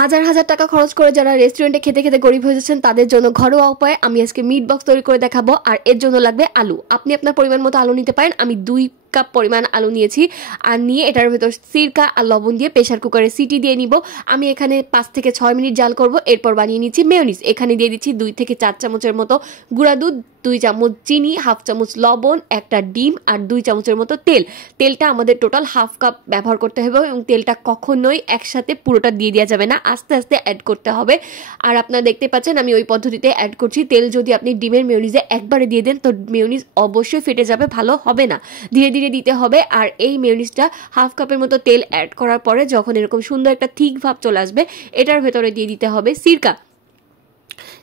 হাজার হাজার টাকা খরচ করে যারা রেস্টুরেন্টে খেতে খেতে গরিব হয়ে যাচ্ছেন তাদের জন্য ঘরোয়া উপায়ে আমি আজকে মিট বক্স তৈরি করে দেখাবো। আর এর জন্য লাগবে আলু। আপনি আপনার পরিমাণ মতো আলু নিতে পারেন। আমি 2 কাপ পরিমাণ আলু নিয়েছি আর নিয়ে এটার ভেতর সিরকা আর লবণ দিয়ে প্রেসার কুকারে সিটি দিয়ে নিব। আমি এখানে 5 থেকে 6 মিনিট জাল করব। এরপর বানিয়ে নিচ্ছি মেয়োনিজ। এখানে দিয়ে দিচ্ছি 2 থেকে 4 চামচের মতো গুঁড়া দুধ, 2 চামচ চিনি, হাফ চামচ লবণ, একটা ডিম আর 2 চামচের মতো তেল। তেলটা আমাদের টোটাল হাফ কাপ ব্যবহার করতে হবে এবং তেলটা কখনোই একসাথে পুরোটা দিয়ে দেওয়া যাবে না, আস্তে আস্তে অ্যাড করতে হবে। আর আপনারা দেখতে পাচ্ছেন আমি ওই পদ্ধতিতে অ্যাড করছি। তেল যদি আপনি ডিমের মেয়োনিজে একবারে দিয়ে দেন তো মেয়োনিজ অবশ্যই ফেটে যাবে, ভালো হবে না। ধীরে ধীরে দিতে হবে। আর এই মেয়োনিজটা হাফ কাপের মতো তেল অ্যাড করার পরে যখন এরকম সুন্দর একটা থিক ভাব চলে আসবে এটার ভেতরে দিয়ে দিতে হবে সিরকা।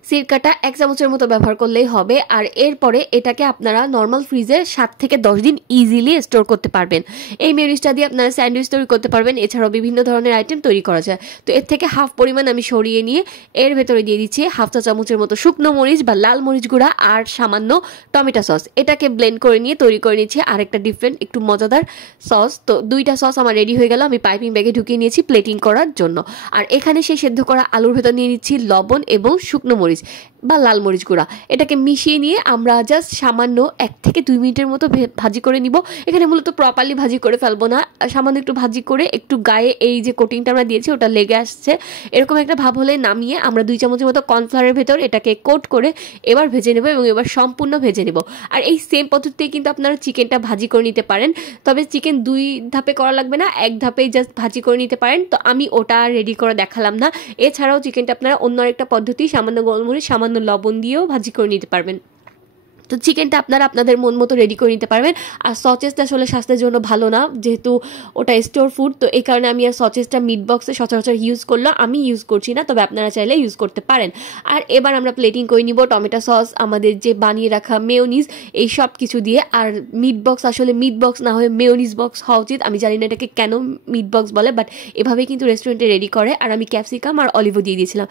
সিরকাটা 1 চামচের মতো ব্যবহার করলেই হবে। আর এরপরে এটাকে আপনারা নর্মাল ফ্রিজে 7 থেকে 10 দিন ইজিলি স্টোর করতে পারবেন। এই মেয়োনিজটা দিয়ে আপনারা স্যান্ডউইচ তৈরি করতে পারবেন, এছাড়াও বিভিন্ন ধরনের আইটেম তৈরি করা যায়। তো এর থেকে হাফ পরিমাণ আমি সরিয়ে নিয়ে এর ভেতরে দিয়ে দিচ্ছি হাফ চা চামচের মতো শুকনো মরিচ বা লাল মরিচ গুঁড়া আর সামান্য টমেটো সস। এটাকে ব্লেন্ড করে নিয়ে তৈরি করে নিচ্ছি আরেকটা ডিফারেন্ট একটু মজাদার সস। তো 2টা সস আমার রেডি হয়ে গেল। আমি পাইপিং ব্যাগে ঢুকিয়ে নিয়েছি প্লেটিং করার জন্য। আর এখানে সেই সেদ্ধ করা আলুর ভেতর নিয়ে নিচ্ছি লবণ এবং শুকনো মরিচ বা লাল মরিচ গুঁড়া। এটাকে মিশিয়ে নিয়ে আমরা জাস্ট সামান্য 1 থেকে 2 মিনিটের মতো ভাজি করে নিব। এখানে মূলত প্রপারলি ভাজি করে ফেলবো না, সামান্য একটু ভাজি করে একটু গায়ে এই যে কোটিংটা আমরা দিয়েছি ওটা লেগে আসছে এরকম একটা ভাব হলে নামিয়ে আমরা 2 চামচের মতো কর্নফ্লাওয়ারের ভেতর এটাকে কোট করে এবার ভেজে নেব এবং এবার সম্পূর্ণ ভেজে নেব। আর এই সেম পদ্ধতিতে কিন্তু আপনারা চিকেনটা ভাজি করে নিতে পারেন, তবে চিকেন 2 ধাপে করা লাগবে না, 1 ধাপেই জাস্ট ভাজি করে নিতে পারেন। তো আমি ওটা রেডি করে দেখালাম না। এছাড়াও চিকেনটা আপনারা অন্য আরেকটা পদ্ধতি সামান্য গোলমরিচ সামান্য লবণ দিয়েও ভাজি করে নিতে পারবেন। তো চিকেনটা আপনারা আপনাদের মন মতো রেডি করে নিতে পারবেন। আর সচেসটা আসলে স্বাস্থ্যের জন্য ভালো না, যেহেতু ওটা স্টোর ফুড। তো এই কারণে আমি আর সচেসটা মিট বক্সে সচরাচর ইউজ করলাম, আমি ইউজ করছি না, তবে আপনারা চাইলে ইউজ করতে পারেন। আর এবার আমরা প্লেটিং করে নিব টমেটো সস, আমাদের যে বানিয়ে রাখা মেয়োনিজ, এই সব কিছু দিয়ে। আর মিট বক্স আসলে মিট বক্স না হয়ে মেয়োনিজ বক্স হওয়া উচিত। আমি জানি না এটাকে কেন মিট বক্স বলে, বাট এভাবেই কিন্তু রেস্টুরেন্টে রেডি করে। আর আমি ক্যাপসিকাম আর অলিভও দিয়ে দিয়েছিলাম।